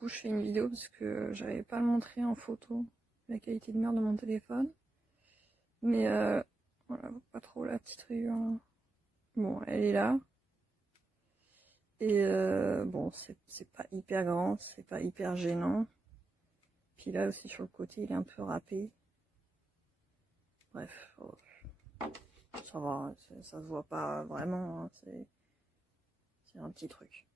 coup je fais une vidéo parce que j'arrivais pas à le montrer en photo, la qualité de merde de mon téléphone. Mais voilà, pas trop la petite rayure là. Bon, elle est là. Et bon, c'est pas hyper grand, c'est pas hyper gênant. Puis là aussi sur le côté, il est un peu râpé. Bref, ça va, ça se voit pas vraiment, hein, c'est un petit truc.